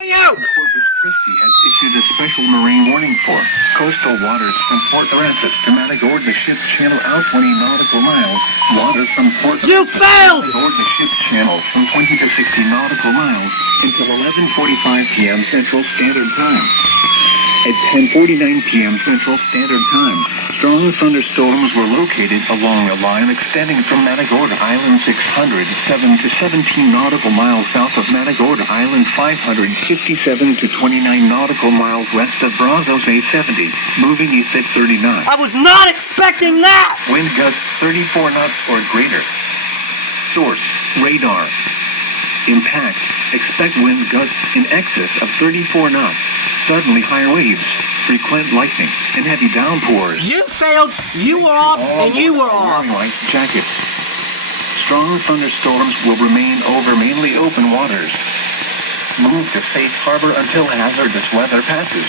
Corpus Christi has issued a special marine warning for coastal waters from Port Aransas to Matagorda ship's channel out 20 nautical miles. Waters from Port Aransas to Matagorda ship's channel from 20 to 60 nautical miles until 11:45 p.m. Central Standard Time. At 10:49 p.m. Central Standard Time, strong thunderstorms were located along a line extending from Matagorda Island 607 to 17 nautical miles south of Matagorda Island 557 to 29 nautical miles west of Brazos A70, moving east at 30 knots. I was not expecting that! Wind gusts 34 knots or greater. Source, radar. Impact, expect wind gusts in excess of 34 knots. Suddenly high waves, frequent lightning, and heavy downpours. You failed, you were off, and you were off. Light jackets. Strong thunderstorms will remain over mainly open waters. Move to safe harbor until hazardous weather passes.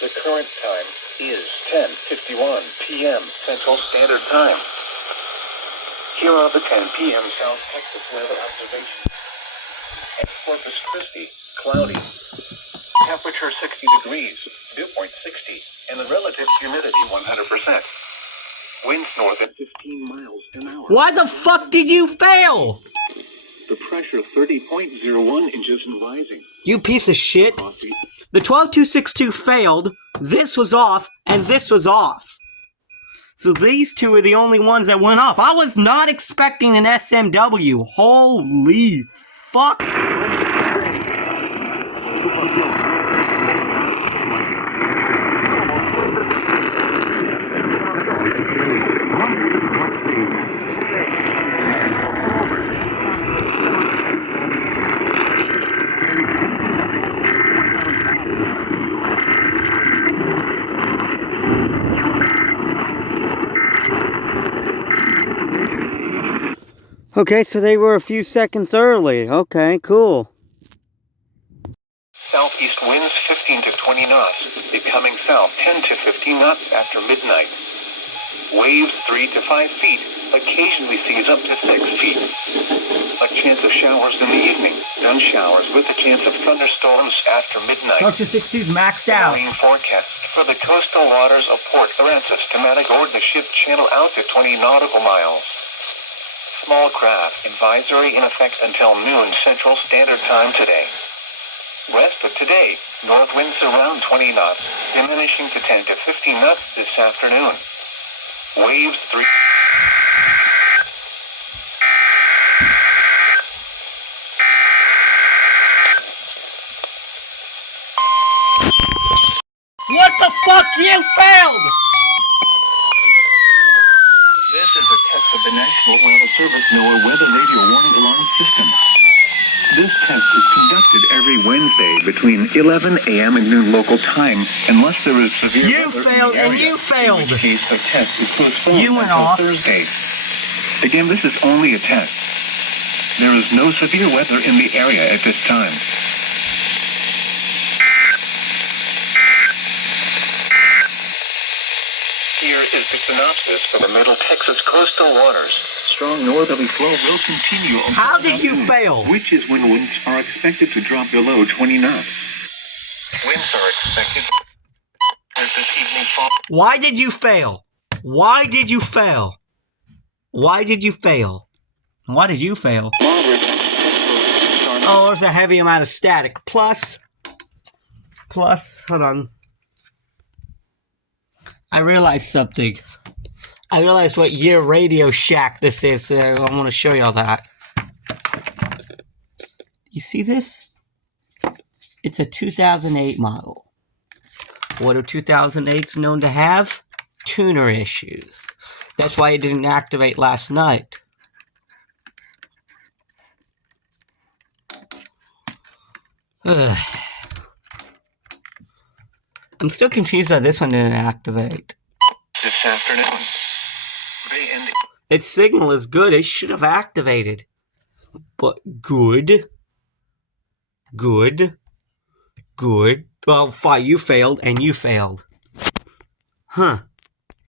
The current time is 10:51 p.m. Central Standard Time. Here are the 10 p.m. South Texas weather observations. At Corpus Christi, cloudy. Temperature 60 degrees, dew point 60, and the relative humidity 100%. Winds north at 15 miles an hour. Why the fuck did you fail? The pressure 30.01 inches and rising. You piece of shit. The 12262 failed, this was off, and this was off. So these two are the only ones that went off. I was not expecting an SMW. Holy fuck. Okay, so they were a few seconds early. Okay, cool. Southeast winds 15 to 20 knots, becoming south 10 to 15 knots after midnight. Waves 3 to 5 feet, occasionally seas up to 6 feet. A chance of showers in the evening, none showers with a chance of thunderstorms after midnight. 12262's maxed out. Rain forecast for the coastal waters of Port Aransas to Matagorda ship channel out to 20 nautical miles. Small craft advisory in effect until noon Central Standard Time today. Rest of today, north winds around 20 knots, diminishing to 10 to 15 knots this afternoon. Waves 3. What the fuck? You failed! This is a test of the National Weather Service NOAA Weather Radio Warning Alarm System. This test is conducted every Wednesday between 11 a.m. and noon local time, unless there is severe You weather failed in the and area, you failed. in which case the test is postponed You went until off. Thursday. Again, this is only a test. There is no severe weather in the area at this time. Here is the synopsis for the Middle Texas coastal waters. Strong northerly flow will continue. How did you fail? Which is when winds are expected to drop below 20 knots. Winds are expected as this evening fall. Why did you fail? Why did you fail? Why did you fail? Why did you fail? Oh, there's a heavy amount of static. Plus, hold on. I realized something. I realized what year Radio Shack this is, so I want to show y'all that. You see this? It's a 2008 model. What are 2008s known to have? Tuner issues. That's why it didn't activate last night. Ugh. I'm still confused why this one didn't activate. This afternoon. Its signal is good. It should have activated. But good. Well, fine, you failed and you failed. Huh.